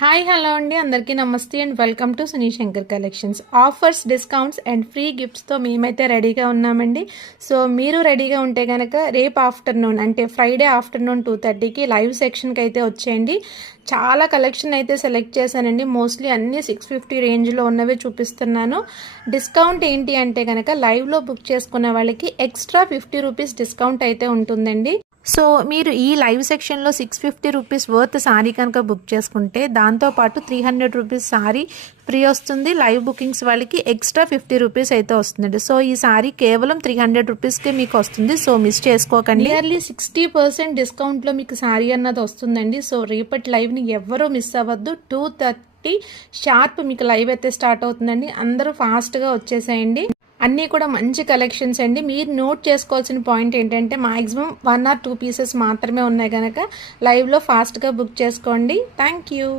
Hi hello అండి, అందరికీ నమస్తే and welcome to Suni Shankar collections. Offers, discounts and free గిఫ్ట్స్తో మేమైతే రెడీగా ఉన్నామండి. సో మీరు రెడీగా ఉంటే కనుక రేపు ఆఫ్టర్నూన్ అంటే ఫ్రైడే ఆఫ్టర్నూన్ 2:30కి లైవ్ సెక్షన్కి అయితే వచ్చేయండి. చాలా కలెక్షన్ అయితే సెలెక్ట్ చేశానండి. మోస్ట్లీ అన్నీ 650 రేంజ్లో ఉన్నవే చూపిస్తున్నాను. డిస్కౌంట్ ఏంటి అంటే కనుక లైవ్లో బుక్ చేసుకున్న వాళ్ళకి ఎక్స్ట్రా 50 రూపీస్ డిస్కౌంట్ అయితే ఉంటుందండి. సో మీరు ఈ లైవ్ సెక్షన్లో 650 రూపీస్ వర్త్ సారీ కనుక బుక్ చేసుకుంటే దాంతోపాటు 300 రూపీస్ సారీ ఫ్రీ వస్తుంది. లైవ్ బుకింగ్స్ వాళ్ళకి ఎక్స్ట్రా 50 రూపీస్ అయితే వస్తుందండి. సో ఈ సారీ కేవలం 300 రూపీస్కే మీకు వస్తుంది. సో మిస్ చేసుకోకండి. నియర్లీ 60% డిస్కౌంట్లో మీకు సారీ అన్నది వస్తుందండి. సో రేపటి లైవ్ని ఎవ్వరూ మిస్ అవ్వద్దు. 2:30 షార్ప్ మీకు లైవ్ అయితే స్టార్ట్ అవుతుందండి. అందరూ ఫాస్ట్గా వచ్చేసేయండి. అన్నీ కూడా మంచి కలెక్షన్స్ అండి. మీరు నోట్ చేసుకోవాల్సిన పాయింట్ ఏంటంటే మాక్సిమం 1 or 2 పీసెస్ మాత్రమే ఉన్నాయి కనుక లైవ్లో ఫాస్ట్గా బుక్ చేసుకోండి. Thank you.